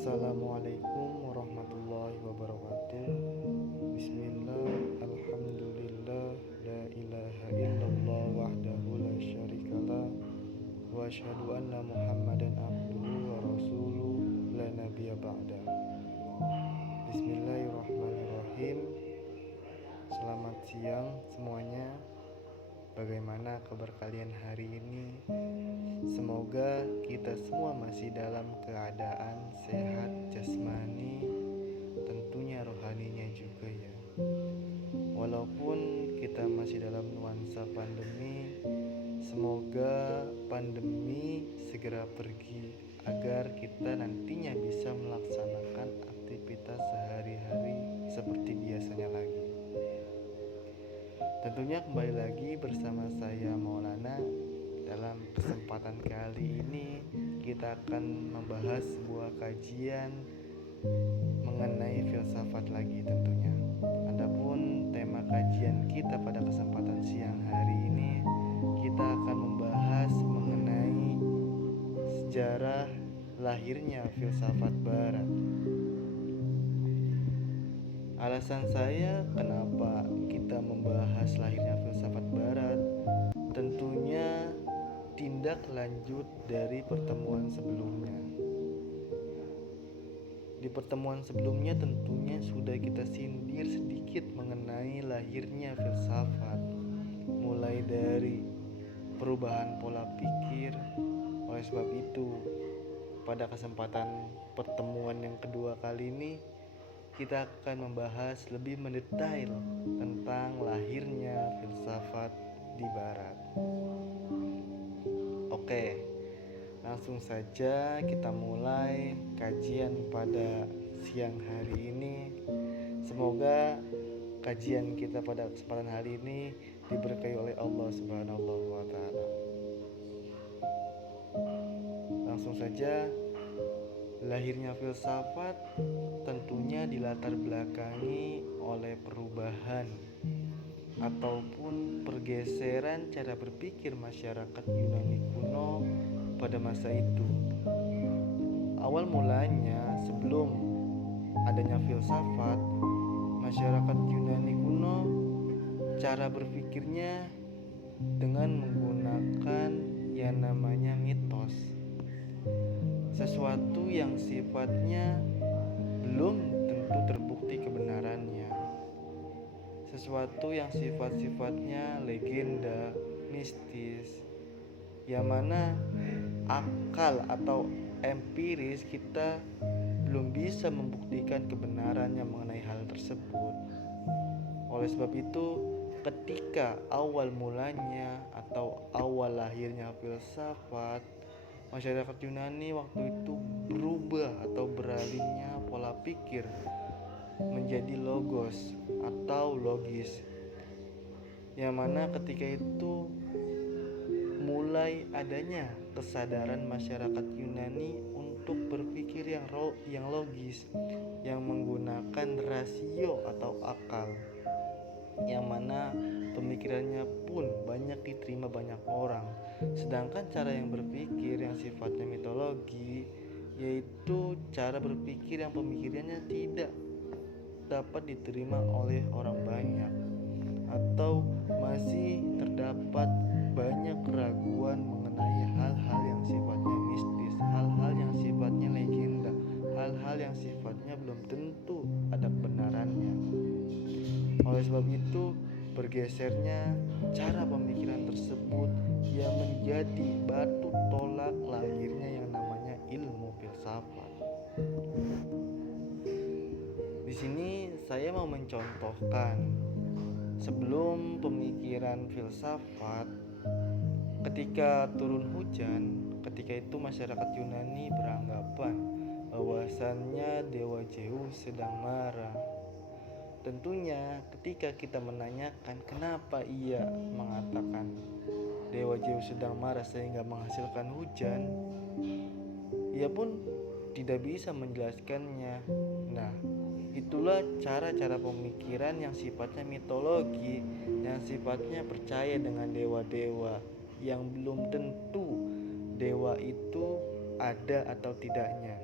Assalamualaikum warahmatullahi wabarakatuh. Bismillah, alhamdulillah, la ilaha illallah wahdahu la syarikalah, wa asyhadu anna muhammadan abduhu wa rasuluh la nabiyya ba'da. Bismillahirrahmanirrahim. Selamat siang semuanya. Bagaimana kabar kalian hari ini? Semoga kita semua masih dalam keadaan sehat jasmani, tentunya rohaninya juga ya. Walaupun kita masih dalam nuansa pandemi, semoga pandemi segera pergi agar kita nantinya bisa melaksanakan aktivitas sehari-hari seperti biasanya lagi. Tentunya kembali lagi bersama saya Maulana. Dalam kesempatan kali ini kita akan membahas sebuah kajian mengenai filsafat lagi tentunya. Adapun tema kajian kita pada kesempatan siang hari ini, kita akan membahas mengenai sejarah lahirnya filsafat barat. Alasan saya kenapa kita membahas lahirnya filsafat barat, tentunya tindak lanjut dari pertemuan sebelumnya. Di pertemuan sebelumnya tentunya sudah kita sindir sedikit mengenai lahirnya filsafat, mulai dari perubahan pola pikir. Oleh sebab itu, pada kesempatan pertemuan yang kedua kali ini, kita akan membahas lebih mendetail tentang lahirnya filsafat di barat. Oke, langsung saja kita mulai kajian pada siang hari ini. Semoga kajian kita pada kesempatan hari ini diberkahi oleh Allah Subhanahu wa taala. Langsung saja, lahirnya filsafat tentunya dilatar belakangi oleh perubahan ataupun pergeseran cara berpikir masyarakat Yunani kuno pada masa itu. Awal mulanya, sebelum adanya filsafat, masyarakat Yunani kuno cara berpikirnya dengan menggunakan yang namanya mitos. Sesuatu yang sifatnya belum tentu terbukti kebenarannya. Sesuatu yang sifat-sifatnya legenda, mistis, yang mana akal atau empiris kita belum bisa membuktikan kebenarannya mengenai hal tersebut. Oleh sebab itu, ketika awal mulanya atau awal lahirnya filsafat, masyarakat Yunani waktu itu berubah atau beralihnya pola pikir menjadi logos atau logis, yang mana ketika itu mulai adanya kesadaran masyarakat Yunani untuk berpikir yang logis, yang menggunakan rasio atau akal, yang mana pemikirannya pun banyak diterima banyak orang. Sedangkan cara yang berpikir yang sifatnya mitologi, yaitu cara berpikir yang pemikirannya tidak dapat diterima oleh orang banyak, atau masih terdapat banyak keraguan mengenai hal-hal yang sifatnya mistis, hal-hal yang sifatnya legenda, hal-hal yang sifatnya belum tentu ada kebenarannya. Oleh sebab itu, bergesernya cara pemikiran tersebut yang menjadi batu tolak lahirnya yang namanya ilmu filsafat. Di sini saya mau mencontohkan sebelum pemikiran filsafat, ketika turun hujan, ketika itu masyarakat Yunani beranggapan bahwasannya Dewa Zeus sedang marah. Tentunya ketika kita menanyakan kenapa ia mengatakan Dewa Zeus sedang marah sehingga menghasilkan hujan, ia pun tidak bisa menjelaskannya. Nah, itulah cara-cara pemikiran yang sifatnya mitologi, yang sifatnya percaya dengan dewa-dewa, yang belum tentu dewa itu ada atau tidaknya.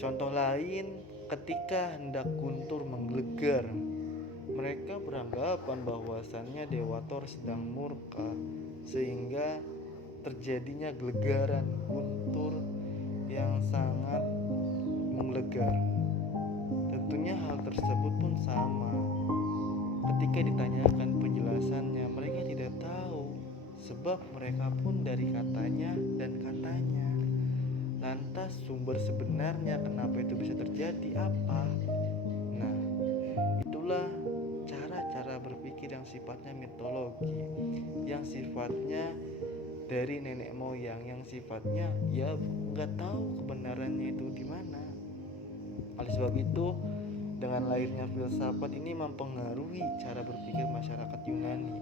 Contoh lain, ketika hendak guntur menggelegar, mereka beranggapan bahwasannya Dewa Thor sedang murka, sehingga terjadinya gelegaran guntur yang sangat menggelegar. Tentunya hal tersebut pun sama. Ketika ditanyakan penjelasannya, mereka tidak tahu, sebab mereka pun dari katanya dan katanya. Lantas sumber sebenarnya kenapa itu bisa terjadi apa? Nah, itulah cara-cara berpikir yang sifatnya mitologi, yang sifatnya dari nenek moyang, yang sifatnya ya nggak tahu kebenarannya itu di mana. Oleh sebab itu, dengan lahirnya filsafat ini mempengaruhi cara berpikir masyarakat Yunani,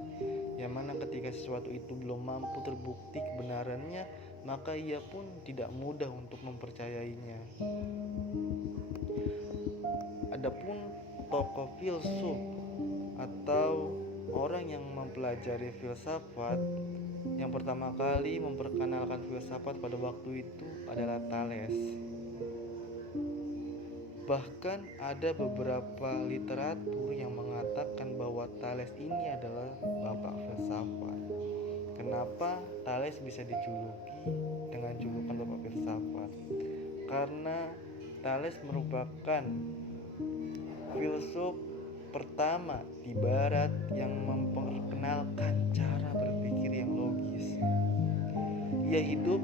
yang mana ketika sesuatu itu belum mampu terbukti kebenarannya, maka ia pun tidak mudah untuk mempercayainya. Adapun tokoh filsuf atau orang yang mempelajari filsafat yang pertama kali memperkenalkan filsafat pada waktu itu adalah Thales. Bahkan ada beberapa literatur yang mengatakan bahwa Thales ini adalah bapak filsafat. Kenapa Thales bisa dijuluki dengan julukan bapak filsafat? Karena Thales merupakan filsuf pertama di barat yang memperkenalkan cara berpikir yang logis. Ia hidup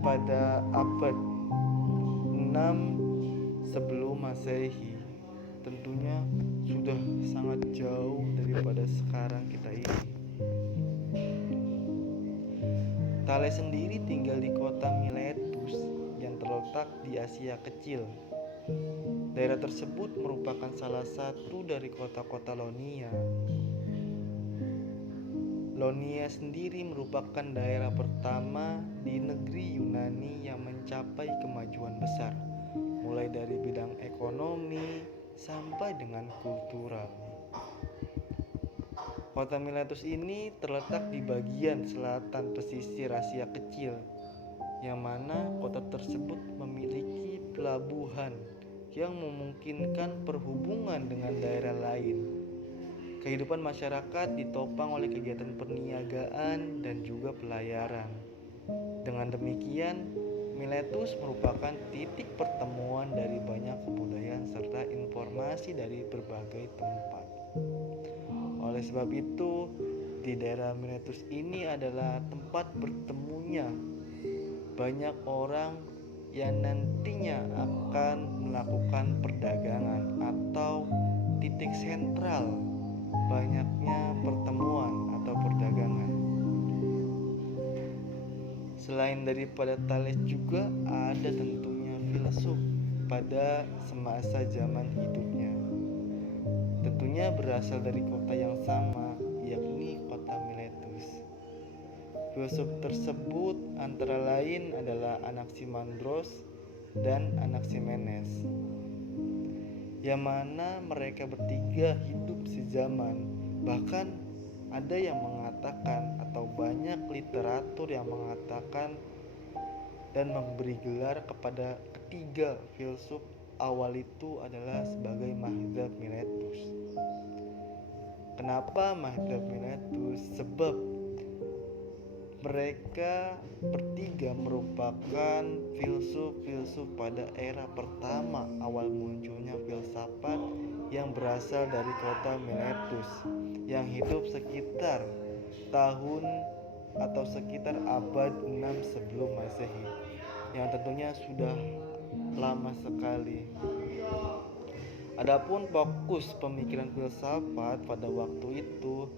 pada abad 6 sebelum Masehi. Tentunya sudah sangat jauh daripada sekarang kita ini. Thales sendiri tinggal di kota Miletus yang terletak di Asia Kecil. Daerah tersebut merupakan salah satu dari kota-kota Ionia. Ionia sendiri merupakan daerah pertama di negeri Yunani yang mencapai kemajuan besar, mulai dari bidang ekonomi sampai dengan kultural. Kota Miletus ini terletak di bagian selatan pesisir Asia Kecil, yang mana kota tersebut memiliki pelabuhan yang memungkinkan perhubungan dengan daerah lain. Kehidupan masyarakat ditopang oleh kegiatan perniagaan dan juga pelayaran. Dengan demikian, Miletus merupakan titik pertemuan dari banyak kebudayaan serta informasi dari berbagai tempat. Oleh sebab itu, di daerah Miletus ini adalah tempat bertemunya banyak orang yang nantinya akan melakukan perdagangan atau titik sentral banyaknya pertemuan atau perdagangan. Selain daripada Thales juga ada tentunya filsuf pada semasa zaman hidupnya. Tentunya berasal dari kota yang sama, yakni kota Miletus. Filsuf tersebut antara lain adalah Anaximandros dan Anaximenes, yang mana mereka bertiga hidup sezaman. Bahkan ada yang mengatakan atau banyak literatur yang mengatakan dan memberi gelar kepada ketiga filsuf awal itu adalah sebagai Mazhab Miletus. Kenapa Mazhab Miletus? Sebab mereka bertiga merupakan filsuf-filsuf pada era pertama awal munculnya filsafat yang berasal dari kota Miletus, yang hidup sekitar tahun atau sekitar abad 6 sebelum Masehi, yang tentunya sudah lama sekali. Adapun fokus pemikiran filsafat pada waktu itu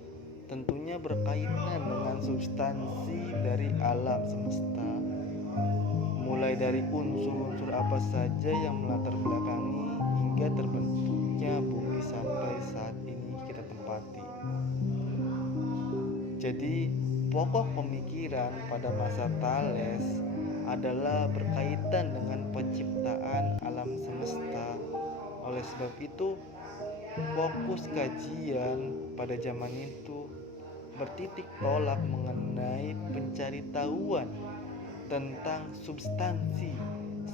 tentunya berkaitan dengan substansi dari alam semesta, mulai dari unsur-unsur apa saja yang melatar belakangi hingga terbentuknya bumi sampai saat ini kita tempati. Jadi pokok pemikiran pada masa Thales adalah berkaitan dengan penciptaan alam semesta. Oleh sebab itu, fokus kajian pada zaman itu bertitik tolak mengenai pencari tahuan tentang substansi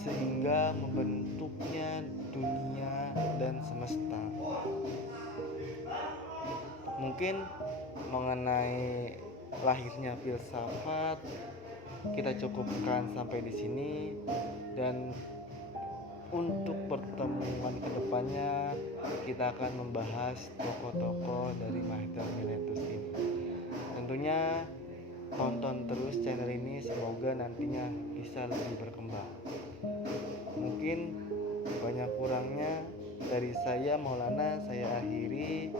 sehingga membentuknya dunia dan semesta. Mungkin mengenai lahirnya filsafat kita cukupkan sampai di sini, dan untuk pertemuan kedepannya kita akan membahas tokoh-tokoh dari Mahdal Miletus ini. Tentunya tonton terus channel ini, semoga nantinya bisa lebih berkembang. Mungkin banyak kurangnya dari saya Maulana, saya akhiri.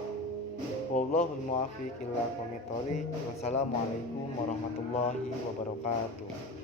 Wallahul muwaffiq ila aqwamit thoriq. Wassalamualaikum warahmatullahi wabarakatuh.